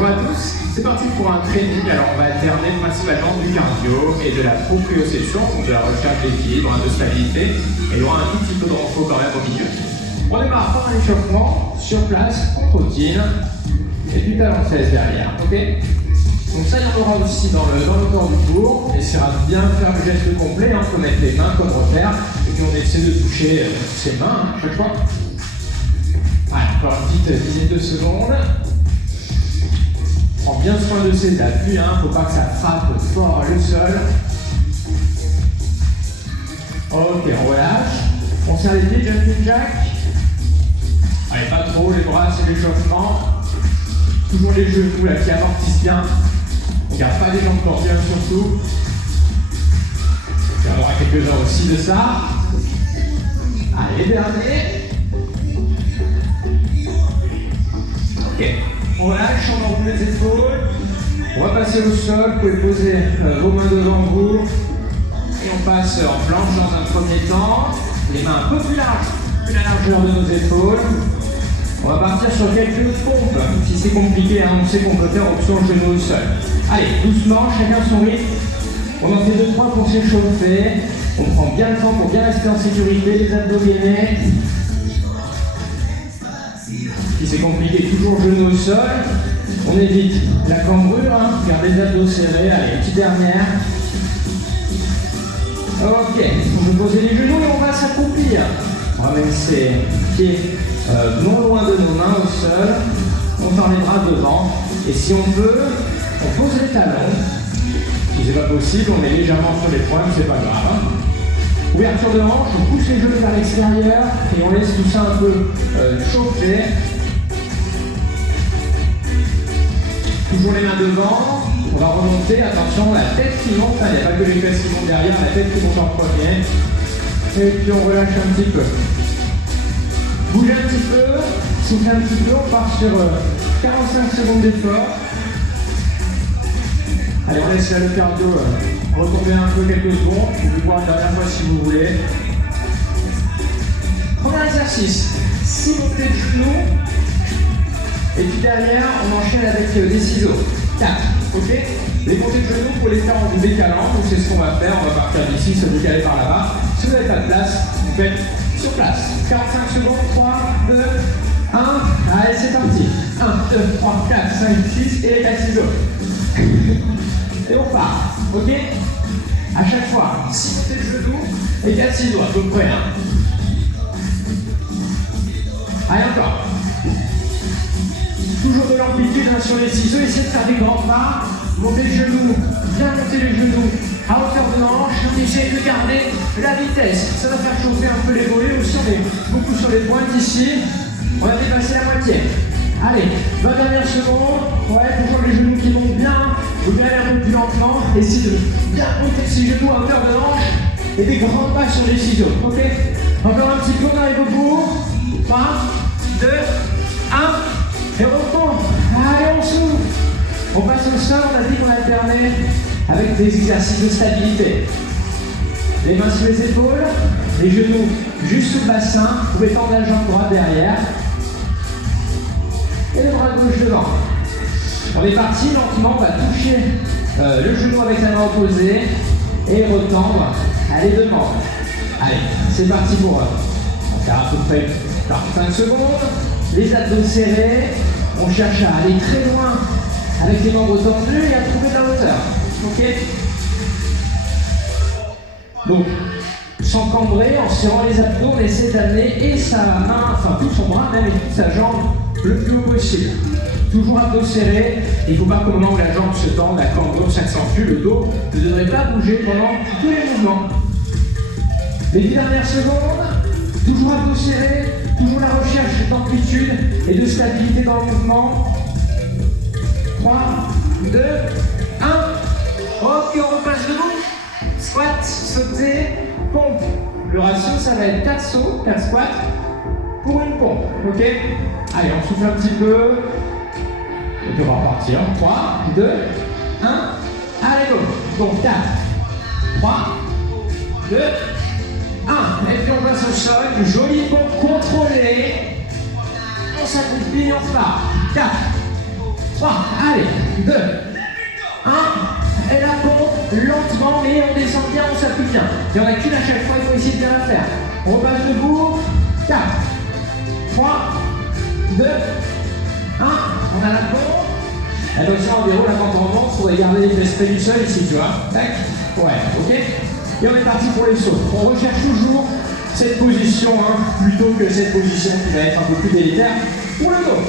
Bonjour à tous, c'est parti pour un training. Alors on va alterner principalement du cardio et de la proprioception, donc de la recherche d'équilibre, de stabilité, et il y aura un tout petit peu de renfort quand même au milieu. On démarre par un échauffement, sur place, on trottine, et puis talon de fesses derrière, ok? Donc ça, il y en aura aussi dans le corps du cours. On essaiera de bien faire le geste complet, on peut mettre les mains comme repère, et puis on essaie de toucher ses mains chaque fois. Allez, encore une petite dizaine de secondes. Prends bien soin de ses appuis, hein, faut pas que ça frappe fort le sol. Ok, on relâche. On serre les pieds, jumping jack. Allez, pas trop, les bras, c'est l'échauffement. Toujours les genoux là qui amortissent bien. On garde pas les jambes tordues surtout. Il y en aura quelques-uns aussi de ça. Allez, dernier. Ok, on relâche, on enroule les épaules. On va passer au sol, vous pouvez poser vos mains devant vous. Et on passe en planche dans un premier temps. Les mains un peu plus larges, plus la largeur de nos épaules. On va partir sur quelques pompes. Si c'est compliqué, hein, on sait qu'on peut faire option genou au sol. Allez, doucement, chacun son rythme. On en fait 2-3 pour s'échauffer. On prend bien le temps pour bien rester en sécurité, les abdos gainés. Si c'est compliqué, toujours genou au sol. On évite la cambrure, hein. Gardez les abdos serrés. Allez, petite dernière. Ok, on peut poser les genoux et on va s'accroupir. On ramène ses pieds non loin de nos mains au sol. On tend les bras devant. Et si on peut, on pose les talons. Si c'est pas possible, on est légèrement sur les poings, c'est pas grave. Hein. Ouverture de hanche, on pousse les genoux vers l'extérieur et on laisse tout ça un peu chauffer. Toujours les mains devant. On va remonter, attention, la tête qui monte, il n'y a pas que les fesses qui montent derrière, la tête qui monte en premier. Et puis on relâche un petit peu. Bougez un petit peu, soufflez un petit peu, on part sur 45 secondes d'effort. Allez, on laisse là le cardio retomber un peu quelques secondes, vous pouvez voir une dernière fois si vous voulez. Premier exercice, 6 montées de genoux. Et puis derrière, on enchaîne avec des ciseaux. 4, ok? Les montées de genoux, il faut les faire en vous décalant, donc c'est ce qu'on va faire. On va partir d'ici, se décaler par là-bas. Si vous n'avez pas de place, vous faites sur place. 45 secondes, 3, 2, 1. Allez, c'est parti. 1, 2, 3, 4, 5, 6 et les 4 ciseaux. Et on part, ok? À chaque fois, 6 montées de genoux et 4 ciseaux, à peu près. Hein. Allez, encore. Toujours de l'amplitude hein, sur les ciseaux, essayez de faire des grands pas, montez les genoux, bien monter les genoux à hauteur de hanche, on essaie de garder la vitesse, ça va faire chauffer un peu les mollets, aussi on est beaucoup sur les pointes ici, on va dépasser la moitié. Allez, 20 dernières secondes, ouais, toujours les genoux qui montent bien, vous allez un peu plus lentement, essayez de bien monter ces genoux à hauteur de hanche et des grands pas sur les ciseaux, ok? Encore un petit peu, on arrive au bout, 3, 2, 1. Et on reprend. Allez, on s'ouvre. On passe au sol, on a dit qu'on alternait avec des exercices de stabilité. Les mains sur les épaules, les genoux juste sous le bassin. Vous pouvez tendre la jambe droite derrière. Et le bras gauche devant. On est parti, lentement, on va toucher le genou avec la main opposée et retendre. Allez, devant. Allez, c'est parti pour on va faire à peu près 45 secondes. Les abdos serrés, on cherche à aller très loin avec les membres tendus et à trouver de la hauteur. Ok? Donc, sans cambrer, en serrant les abdos, on essaie d'amener et sa main, enfin tout son bras même et toute sa jambe le plus haut possible. Toujours abdos serrés, il ne faut pas qu'au moment où la jambe se tend, la cambrure s'accentue, le dos ne devrait pas bouger pendant tous les mouvements. Les 10 dernières secondes, toujours abdos serrés. Toujours la recherche d'amplitude et de stabilité dans le mouvement. 3, 2, 1. Ok, on repasse debout. Squat, sauter, pompe. Le ratio, ça va être 4 sauts, 4 squats pour une pompe. Ok? Allez, on souffle un petit peu. Et puis on va repartir. 3, 2, 1. Allez, go. Donc 4, 3, 2, 1, et puis on passe au sol, jolie pompe contrôlée. On s'accroupit, on repart. 4, 3, allez, 2, 1, et la pompe, lentement, mais on descend bien, on s'appuie bien. Il n'y en a qu'une à chaque fois, il faut essayer de bien la faire. On repasse debout, 4, 3, 2, 1, on a la pompe. Attention à vélo, là quand on remonte, il faudrait garder les fesses près du sol ici, tu vois. Tac, ouais, ok. Et on est parti pour les sauts. On recherche toujours cette position, plutôt que cette position qui va être un peu plus délétère pour le dos.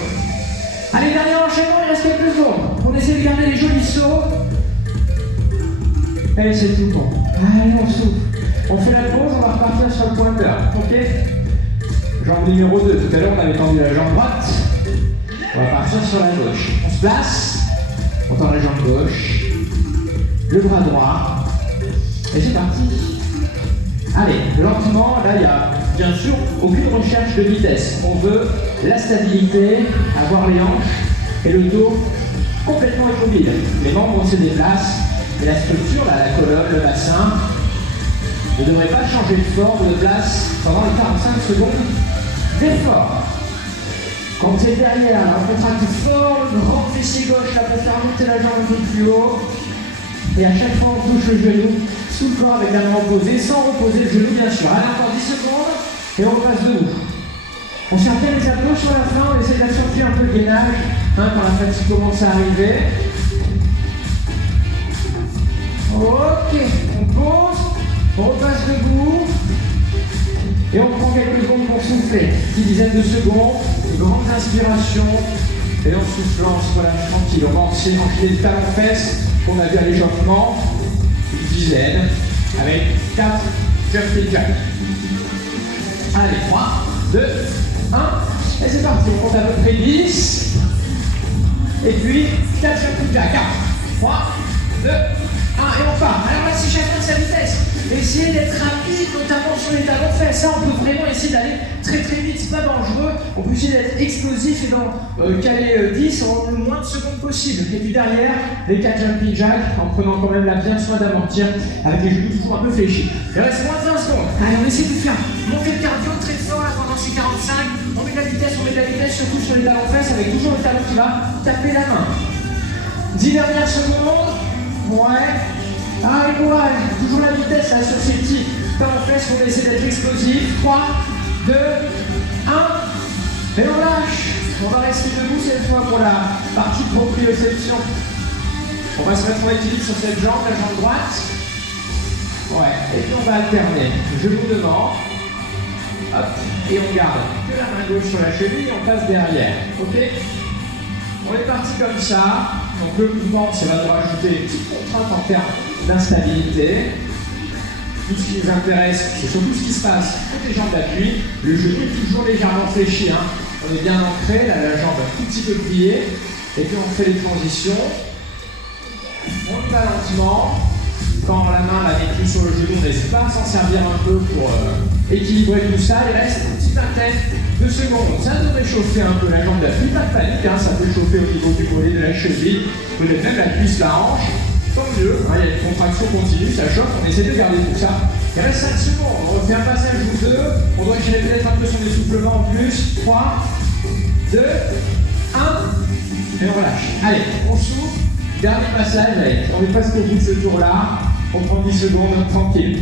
Allez, dernier enchaînement, il reste quelques secondes. On essaie de garder les jolis sauts. Allez, c'est tout bon. Allez, on souffle. On fait la pause, on va repartir sur le pointeur, ok. Jambe numéro 2. Tout à l'heure, on avait tendu la jambe droite. On va partir sur la gauche. On se place, on tend la jambe gauche, le bras droit, et c'est parti. Allez, lentement, là il n'y a bien sûr aucune recherche de vitesse. On veut la stabilité, avoir les hanches et le dos complètement immobile. Les membres se déplacent et la structure, là, la colonne, le bassin, ne devrait pas changer de forme, de place pendant les 45 secondes d'effort. Quand vous êtes derrière, là, on contracte fort le grand fessier gauche là, pour faire monter la jambe un peu plus haut. Et à chaque fois, on touche le genou sous le corps avec la main opposée, sans reposer le genou bien sûr. Allez, encore 10 secondes et on repasse debout. On serre bien les abdos sur la fin, on essaie d'accentuer un peu le gainage quand la fatigue commence à arriver. Ok, on pose, on repasse debout. Et on prend quelques secondes pour souffler. 10 dizaines de secondes, de grandes inspirations. Et en soufflant, on se relâche tranquille. On va enchaîner le talon-fesse. On a bien l'échauffement. Une dizaine. Avec 4 jumping jacks. Allez, 3, 2, 1. Et c'est parti. On compte à peu près 10. Et puis 4 jumping jacks. 4, 3, 2, 1. Et on part. Alors là, si chacun sa vitesse. Essayez d'être rapide, notamment sur les talons-fesses. Ça, on peut vraiment essayer d'aller très très vite, c'est pas dangereux. On peut essayer d'être explosif et d'en caler 10 en le moins de secondes possible. Et puis derrière, les 4 jumping jacks, en prenant quand même là bien soin d'amortir, avec les genoux toujours un peu fléchis. Il reste moins de 20 secondes. Allez, on essaie de faire monter le cardio très fort là pendant ces 45. On met de la vitesse, surtout sur les talons-fesses, avec toujours le talon qui va taper la main. 10 dernières secondes. Ouais. Ah, ouais, toujours la vitesse là sur ces petits talons-fesses, on essaie d'être explosif. 3, 2, 1, et on lâche. On va rester debout cette fois pour la partie proprioception. On va se mettre en équilibre sur cette jambe, la jambe droite. Ouais, et puis on va alterner. Genou devant. Hop, et on garde que la main gauche sur la cheville et on passe derrière. Ok? On est parti comme ça. Donc le mouvement, ça va nous rajouter une petite contrainte en termes d'instabilité. Tout ce qui nous intéresse, c'est surtout ce qui se passe côté jambes d'appui. Le genou est toujours légèrement fléchi. On est bien ancré, là, la jambe un tout petit peu pliée. Et puis on fait les transitions. On y va lentement. Quand la main n'est plus sur le genou, on n'hésite pas à s'en servir un peu pour équilibrer tout ça. Il reste une petite vingtaine de secondes. Ça devrait chauffer un peu la jambe d'appui. Pas de panique, ça peut chauffer au niveau du mollet, de la cheville, peut-être même la cuisse, la hanche. Tant mieux, il y a une contraction continue, ça chauffe, on essaie de garder tout ça. Il reste 5 secondes, on refait un passage ou 2. On doit gérer peut-être un peu son essoufflement en plus. 3, 2, 1. Et on relâche. Allez, on souffle. Dernier passage, allez, on est presque au bout de ce tour-là. On prend 10 secondes, tranquille.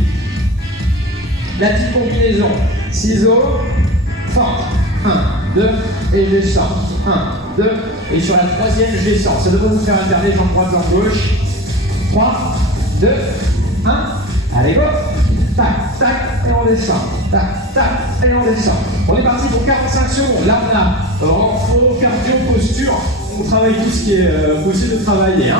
La petite combinaison. Ciseaux, fente. 1, 2, et je descends. 1, 2, et sur la troisième, je descends. Ça devrait vous faire alterner jambe droite, jambe gauche. 3, 2, 1. Allez, go. Tac, tac, et on descend. Tac, tac, et on descend. On est parti pour 45 secondes. Là, on a renfort, cardio, posture. On travaille tout ce qui est possible de travailler.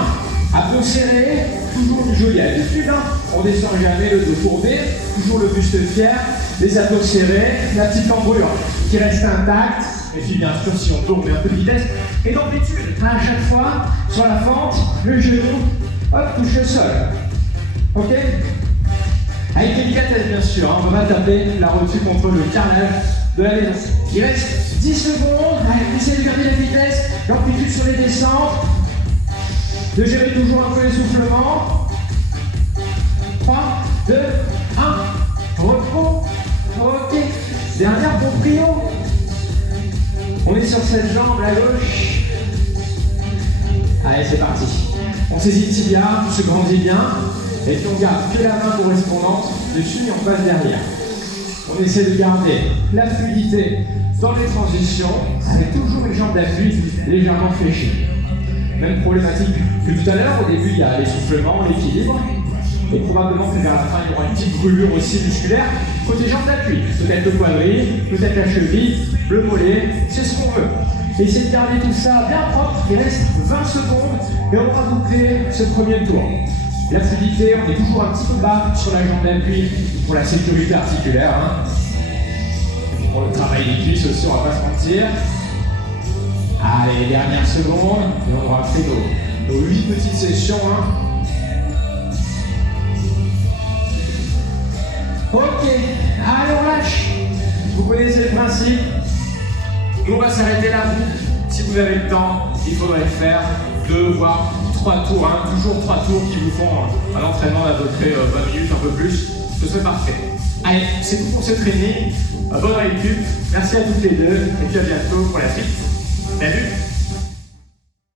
Abdos serrés, toujours une jolie habitude. On descend jamais, le dos courbé, toujours le buste fier, les abdos serrés, la petite embrure qui reste intacte. Et puis bien sûr, si on peut, on met un peu de vitesse et d'amplitude. À chaque fois, sur la fente, le genou, hop, touche le sol. Ok? Avec délicatesse bien sûr, on va taper la rotule contre le carrelage de la maison. Il reste 10 secondes, allez, essayez de garder la vitesse, l'amplitude sur les descentes, de gérer toujours un peu l'essoufflement. 3, 2, 1, repos, ok, dernière pour prio. On est sur cette jambe, la gauche, c'est parti. On saisit le tibia, on se grandit bien, et puis on garde que la main correspondante dessus et on passe derrière. On essaie de garder la fluidité dans les transitions, avec toujours une jambe d'appui légèrement fléchie. Même problématique que tout à l'heure, au début il y a l'essoufflement, l'équilibre, et probablement que vers la fin il y aura une petite brûlure aussi musculaire. Côté jambe d'appui, peut-être le quadrille, peut-être la cheville, le mollet, c'est ce qu'on veut. Essayez de garder tout ça bien propre, il reste 20 secondes et on va boucler ce premier tour. La fluidité, on est toujours un petit peu bas sur la jambe d'appui pour la sécurité articulaire. Et pour le travail des cuisses aussi, on va pas se mentir. Allez, dernière seconde, et on aura fait nos 8 petites sessions. Ok, allez on lâche. Vous connaissez le principe. Nous on va s'arrêter là. Si vous avez le temps, il faudrait faire 2 voire 3 tours. Toujours 3 tours qui vous font à l'entraînement d'à peu près 20 minutes, un peu plus. Ce serait parfait. Allez, c'est tout pour ce training. Bonne récup. Merci à toutes les deux. Et puis à bientôt pour la suite. Salut!